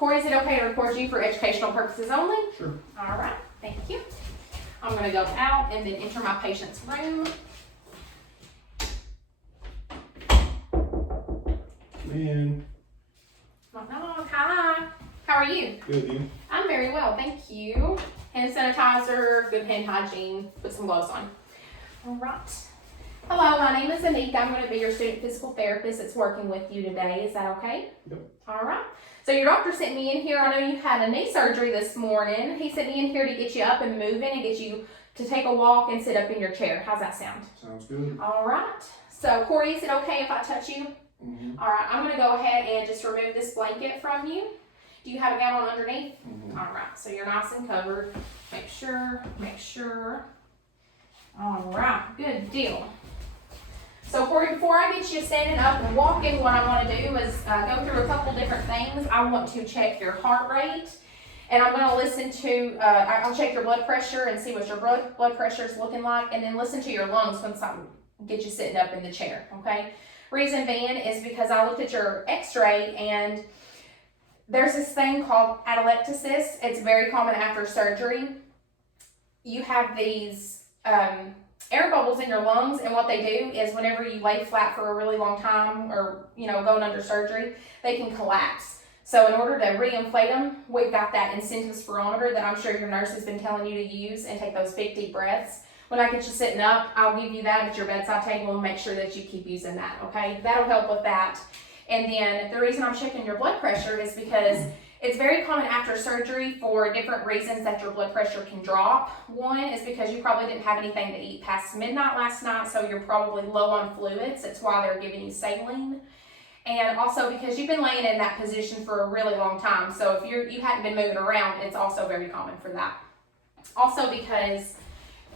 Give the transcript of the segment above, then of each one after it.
Corey, is it okay to record you for educational purposes only? Sure. All right, thank you. I'm gonna go out and then enter my patient's room. Man, Oh, hi. How are you? good, you? I'm very well, thank you. Hand sanitizer, good hand hygiene, put some gloves on. All right. Hello, my name is Anika. I'm going to be your student physical therapist that's working with you today. Is that okay? Yep. All right. So your doctor sent me in here. I know you had a knee surgery this morning. He sent me in here to get you up and moving and get you to take a walk and sit up in your chair. How's that sound? Sounds good. All right. So Corey, is it okay if I touch you? Mm-hmm. All right. I'm going to go ahead and just remove this blanket from you. Do you have a gown on underneath? Mm-hmm. All right, so you're nice and covered. Make sure. All right, good deal. So Corey, before I get you standing up and walking, what I want to do is go through a couple different things. I want to check your heart rate, and I'm going to listen to, I'll check your blood pressure and see what your blood pressure is looking like, and then listen to your lungs once I get you sitting up in the chair, okay? Reason being is because I looked at your x-ray and there's this thing called atelectasis. It's very common after surgery. You have these air bubbles in your lungs, and what they do is whenever you lay flat for a really long time or, going under surgery, they can collapse. So in order to re-inflate them, we've got that incentive spirometer that I'm sure your nurse has been telling you to use and take those big deep breaths. When I get you sitting up, I'll give you that at your bedside table and make sure that you keep using that, okay? That'll help with that. And then the reason I'm checking your blood pressure is because it's very common after surgery for different reasons that your blood pressure can drop. One is because you probably didn't have anything to eat past midnight last night, so you're probably low on fluids. That's why they're giving you saline. And also because you've been laying in that position for a really long time. So if you hadn't been moving around, it's also very common for that. Also because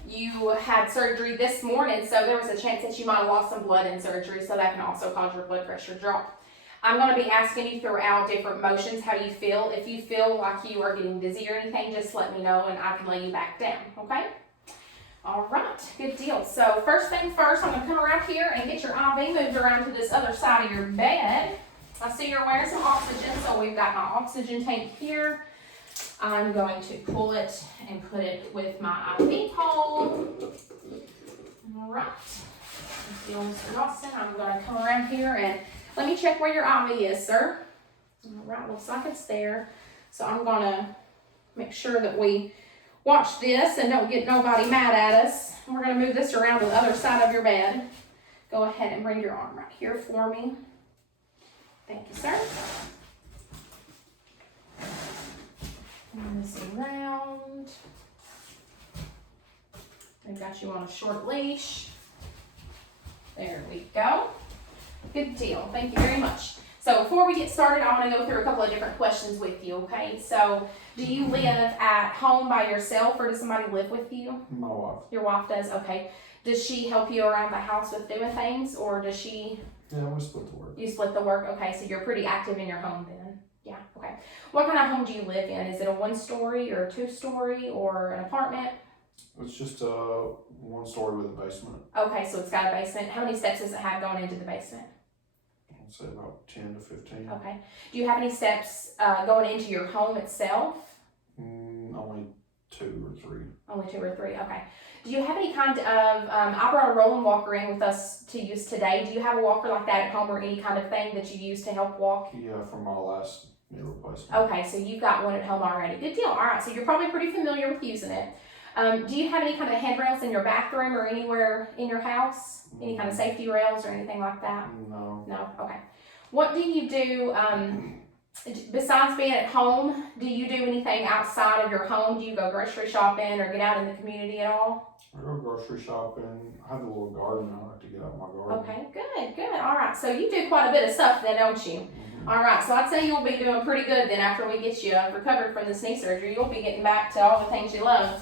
you had surgery this morning, so there was a chance that you might have lost some blood in surgery, so that can also cause your blood pressure to drop. I'm going to be asking you throughout different motions how you feel. If you feel like you are getting dizzy or anything, just let me know and I can lay you back down, okay? All right, good deal. So first thing first, I'm going to come around here and get your IV moved around to this other side of your bed. I see you're wearing some oxygen, so we've got my oxygen tank here. I'm going to pull it and put it with my IV pole. All right, good deal, Mr. Dawson. I'm going to come around here and let me check where your IV is, sir. All right, looks like it's there. So I'm gonna make sure that we watch this and don't get nobody mad at us. We're gonna move this around to the other side of your bed. Go ahead and bring your arm right here for me. Thank you, sir. Move this around. I've got you on a short leash. There we go. Good deal. Thank you very much. So before we get started, I want to go through a couple of different questions with you, okay? So do you live at home by yourself or does somebody live with you? My wife. Your wife does? Okay. Does she help you around the house with doing things or does she? Yeah, we split the work. You split the work? Okay, so you're pretty active in your home then. Yeah, okay. What kind of home do you live in? Is it a 1-story or a 2-story or an apartment? It's just a 1-story with a basement. Okay, so it's got a basement. How many steps does it have going into the basement? I'd say about 10 to 15. Okay. Do you have any steps going into your home itself? Only 2 or 3. Only 2 or 3, okay. Do you have any kind of, I brought a rolling walker in with us to use today. Do you have a walker like that at home or any kind of thing that you use to help walk? Yeah, from my last knee replacement. Okay, so you've got one at home already. Good deal. All right, so you're probably pretty familiar with using it. Do you have any kind of handrails in your bathroom or anywhere in your house? Any kind of safety rails or anything like that? No. No? Okay. What do you do, besides being at home, do you do anything outside of your home? Do you go grocery shopping or get out in the community at all? I go grocery shopping. I have a little garden. I like to get out in my garden. Okay, good. All right, so you do quite a bit of stuff then, don't you? Mm-hmm. All right, so I'd say you'll be doing pretty good then after we get you recovered from this knee surgery. You'll be getting back to all the things you love.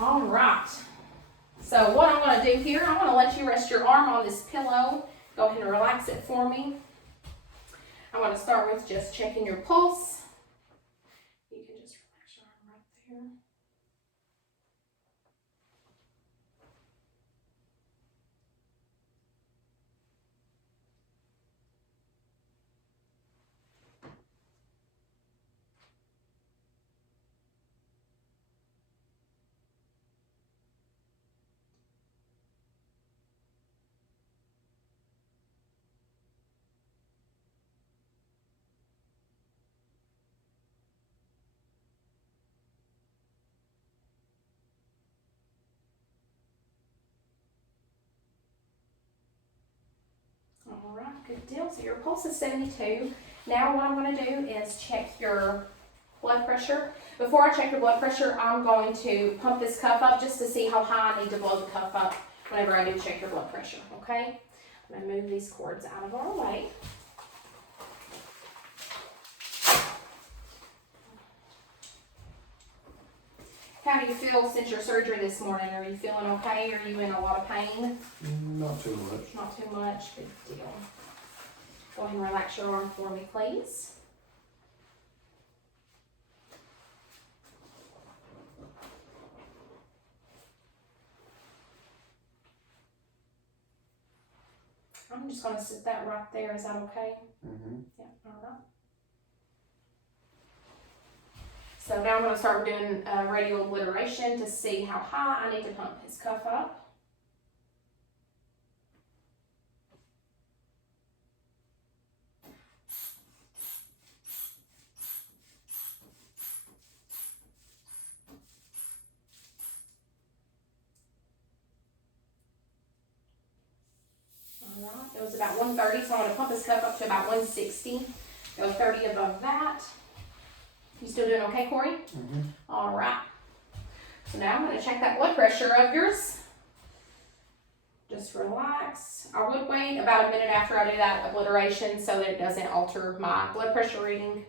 All right. So what I'm going to do here, I'm going to let you rest your arm on this pillow. Go ahead and relax it for me. I'm going to start with just checking your pulse. You can just relax your arm right there. good deal. So your pulse is 72. Now what I'm going to do is check your blood pressure. Before I check your blood pressure, I'm going to pump this cuff up just to see how high I need to blow the cuff up whenever I do check your blood pressure, okay? I'm going to move these cords out of our way. How do you feel since your surgery this morning? Are you feeling okay? Are you in a lot of pain? Not too much. Not too much. Good deal. Go ahead and relax your arm for me, please. I'm just going to sit that right there. Is that okay? Mm-hmm. Yeah, all right. So now I'm going to start doing radial obliteration to see how high I need to pump his cuff up. All right, it was about 130, so I'm going to pump his cuff up to about 160. Go 30 above that. You still doing okay, Corey? Mm-hmm. All right. So now I'm going to check that blood pressure of yours. Just relax. I would wait about a minute after I do that obliteration so that it doesn't alter my blood pressure reading.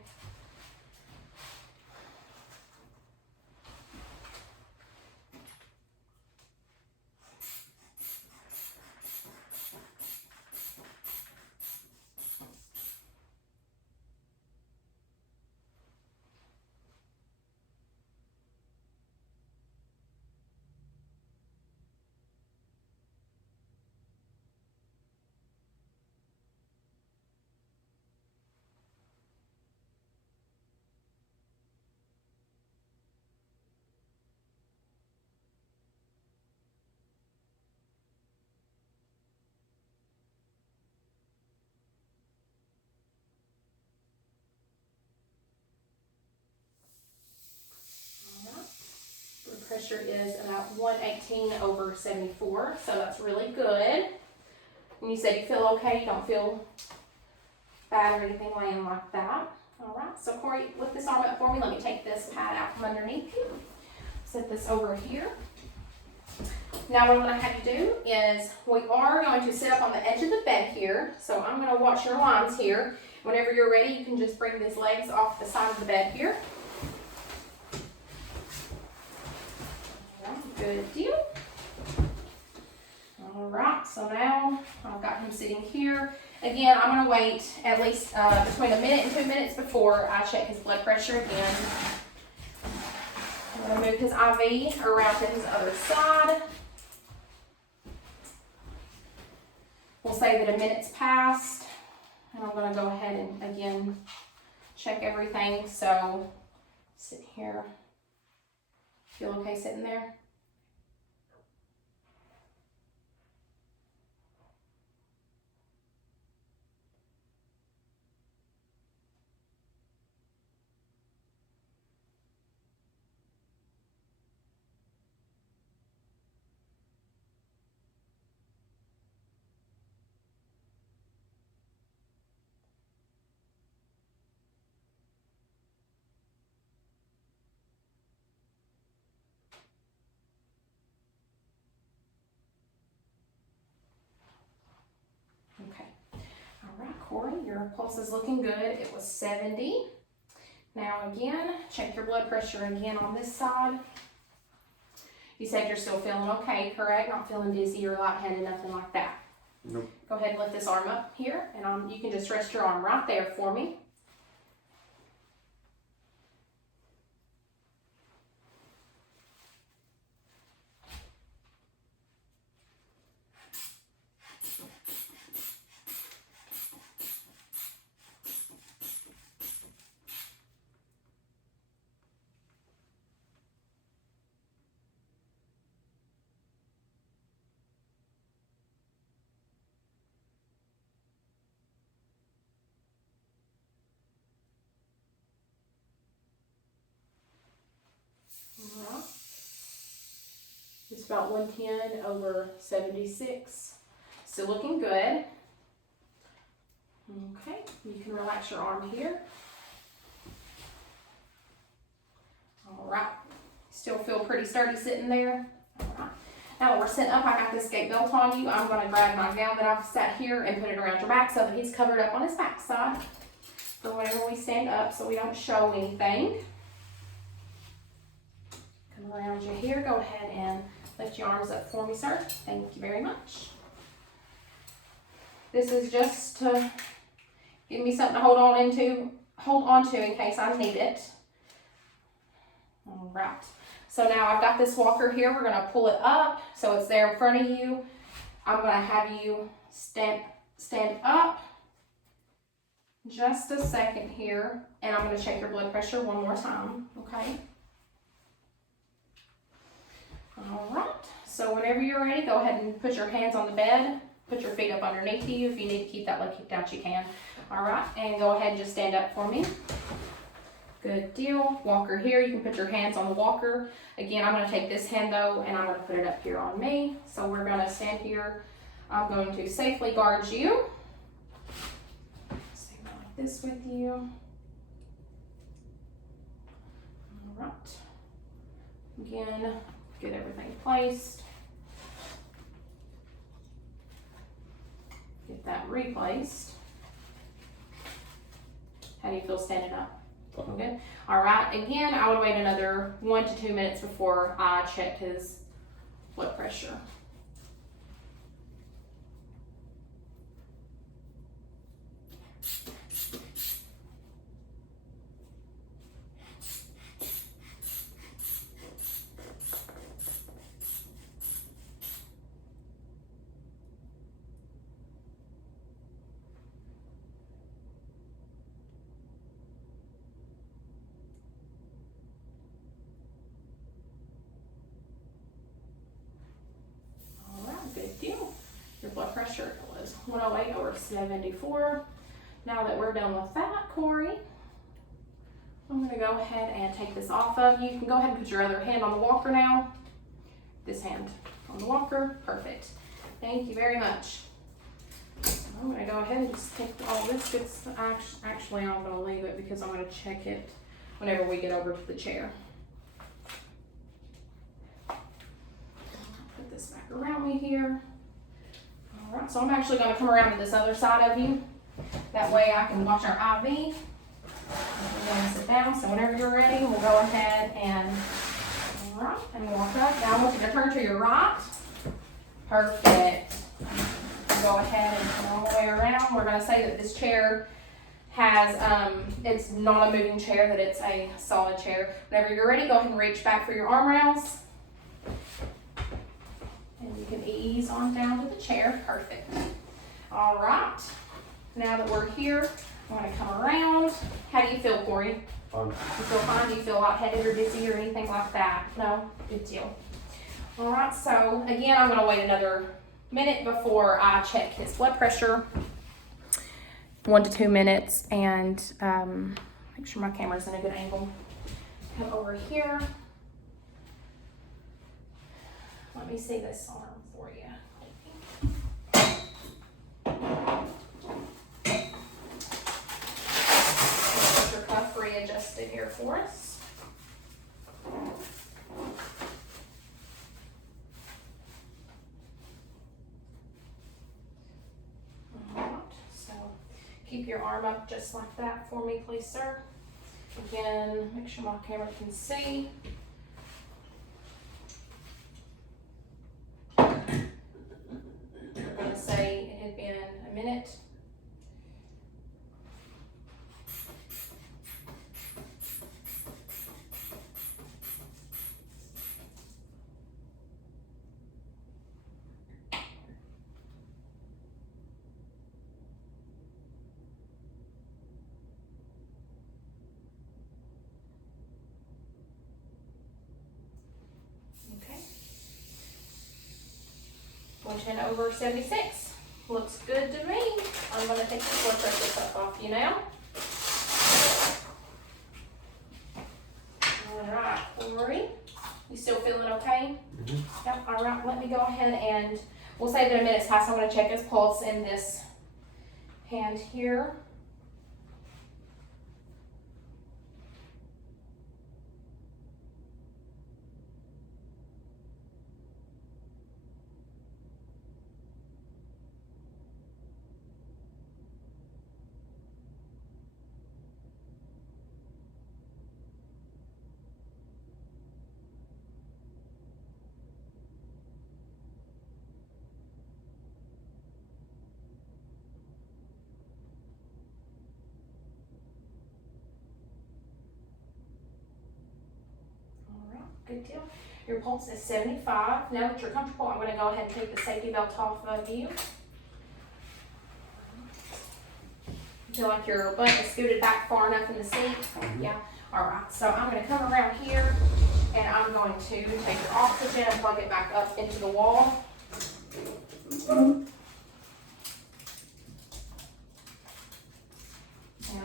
Blood pressure is about 118/74, so that's really good. And you said you feel okay, you don't feel bad or anything laying like that. All right, so Corey, lift this arm up for me. Let me take this pad out from underneath you. Set this over here. Now what I'm going to have you do is we are going to sit up on the edge of the bed here. So I'm going to watch your lines here. Whenever you're ready, you can just bring these legs off the side of the bed here. Good deal. All right, so now I've got him sitting here. Again, I'm going to wait at least between a minute and 2 minutes before I check his blood pressure again. I'm going to move his IV around to his other side. We'll say that a minute's passed, and I'm going to go ahead and again check everything. So sit here. Feel okay sitting there? Okay. All right, Corey, your pulse is looking good. It was 70. Now again, check your blood pressure again on this side. You said you're still feeling okay, correct? Not feeling dizzy or lightheaded, nothing like that. Nope. Go ahead and lift this arm up here, and you can just rest your arm right there for me. All right. It's about 110/76. Still looking good. Okay, you can relax your arm here. All right, still feel pretty sturdy sitting there. All right. Now that we're sitting up, I got this gate belt on you. I'm gonna grab my gown that I've sat here and put it around your back so that he's covered up on his backside for whenever we stand up so we don't show anything. Come around you here, go ahead and lift your arms up for me, sir. Thank you very much. This is just to give me something to hold on to in case I need it. All right. So now I've got this walker here. We're gonna pull it up so it's there in front of you. I'm gonna have you stand up just a second here, and I'm gonna check your blood pressure one more time, okay? All right, so whenever you're ready, go ahead and put your hands on the bed. Put your feet up underneath you. If you need to keep that leg kicked out, you can. All right, and go ahead and just stand up for me. Good deal. Walker here, you can put your hands on the walker. Again, I'm gonna take this hand though, and I'm gonna put it up here on me. So we're gonna stand here. I'm going to safely guard you. Stand like this with you. All right. Again, get everything placed. Get that replaced. How do you feel standing up? Good. All right. Again, I would wait another 1 to 2 minutes before I checked his blood pressure. Good deal. Your blood pressure was 108 over 74. Now that we're done with that, Corey, I'm going to go ahead and take this off of you. You can go ahead and put your other hand on the walker now. This hand on the walker. Perfect. Thank you very much. I'm going to go ahead and just take all this good stuff. Actually, I'm going to leave it because I'm going to check it whenever we get over to the chair. This back around me here. All right, so I'm actually going to come around to this other side of you. That way I can watch our IV. We're going to sit down, so whenever you're ready, we'll go ahead and, all right, and walk up. Now I want you to turn to your right. Perfect. Go ahead and come all the way around. We're going to say that this chair has, it's not a moving chair, that it's a solid chair. Whenever you're ready, go ahead and reach back for your arm rails. And you can ease on down to the chair. Perfect. All right. Now that we're here, I'm going to come around. How do you feel, Corey? Fine. You feel fine? Do you feel lightheaded or dizzy or anything like that? No? Good deal. All right. So, again, I'm going to wait another minute before I check his blood pressure. 1 to 2 minutes. And make sure my camera's in a good angle. Come over here. Let me see this arm for you. Get your cuff readjusted here for us. Alright, so keep your arm up just like that for me, please, sir. Again, make sure my camera can see. Say it had been a minute. Okay. 110 over 76. Looks good to me. I'm going to take the blood pressure stuff off you now. Alright, Corey. You still feeling okay? Mm-hmm. Yep, alright. Let me go ahead and we'll say that a minute's passed. I'm going to check his pulse in this hand here. Good deal. Your pulse is 75. Now that you're comfortable, I'm going to go ahead and take the safety belt off of you. Feel like your butt is scooted back far enough in the seat? Yeah. All right. So I'm going to come around here and I'm going to take your oxygen and plug it back up into the wall. And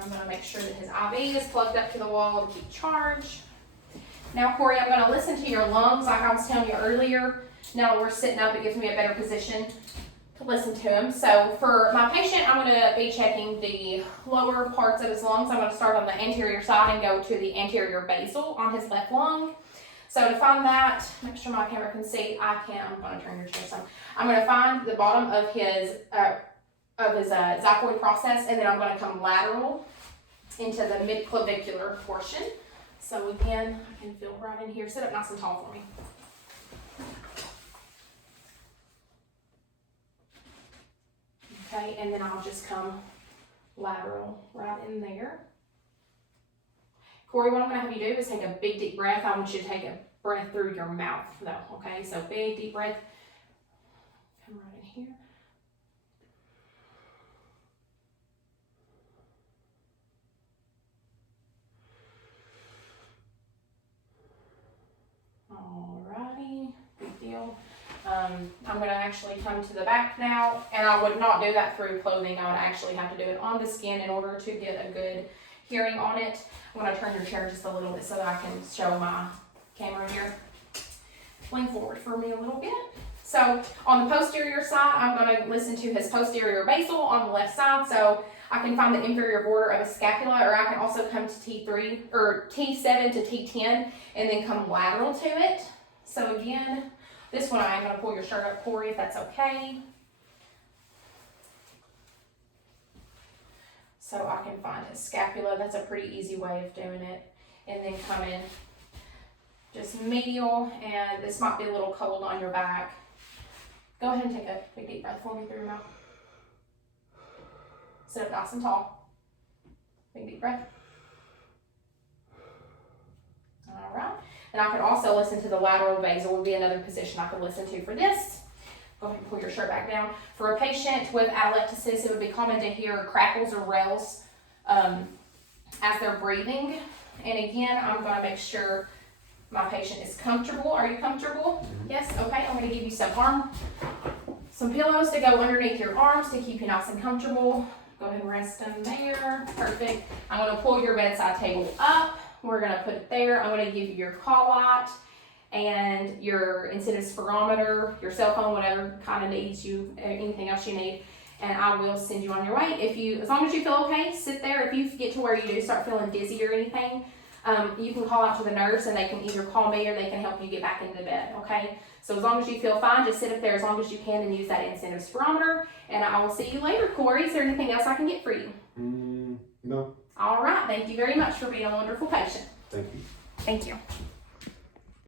I'm going to make sure that his IV is plugged up to the wall to keep charge. Now, Corey, I'm going to listen to your lungs like I was telling you earlier. Now that we're sitting up, it gives me a better position to listen to him. So for my patient, I'm going to be checking the lower parts of his lungs. I'm going to start on the anterior side and go to the anterior basal on his left lung. So to find that, make sure my camera can see, I'm going to turn your chair some. I'm going to find the bottom of his xiphoid process, and then I'm going to come lateral into the mid-clavicular portion. So again, I can feel right in here. Sit up nice and tall for me. Okay, and then I'll just come lateral right in there. Corey, what I'm going to have you do is take a big deep breath. I want you to take a breath through your mouth though, okay? So big deep breath. Come right in here. Alrighty, big deal. I'm going to actually come to the back now, and I would not do that through clothing. I would actually have to do it on the skin in order to get a good hearing on it. I'm going to turn your chair just a little bit so that I can show my camera here. Lean forward for me a little bit. So on the posterior side, I'm going to listen to his posterior basal on the left side. So I can find the inferior border of his scapula, or I can also come to T3 or T7 to T10 and then come lateral to it. So again, this one I am going to pull your shirt up, Corey, if that's okay. So I can find his scapula. That's a pretty easy way of doing it. And then come in just medial, and this might be a little cold on your back. Go ahead and take a big deep breath for me through your mouth. Sit up nice and tall. Big deep breath. All right. And I could also listen to the lateral basal, would be another position I could listen to for this. Go ahead and pull your shirt back down. For a patient with atelectasis, it would be common to hear crackles or rails as they're breathing. And again, I'm going to make sure my patient is comfortable. Are you comfortable? Yes? Okay. I'm going to give you some pillows to go underneath your arms to keep you nice and comfortable. Go ahead and rest them there. Perfect. I'm going to pull your bedside table up. We're going to put it there. I'm going to give you your call light and your incentive spirometer, your cell phone, whatever kind of needs you, anything else you need. And I will send you on your way. As long as you feel okay, sit there. If you get to where you do start feeling dizzy or anything, you can call out to the nurse and they can either call me or they can help you get back into bed, okay? So as long as you feel fine, just sit up there as long as you can and use that incentive spirometer. And I will see you later, Corey. Is there anything else I can get for you? No. All right. Thank you very much for being a wonderful patient. Thank you. Thank you.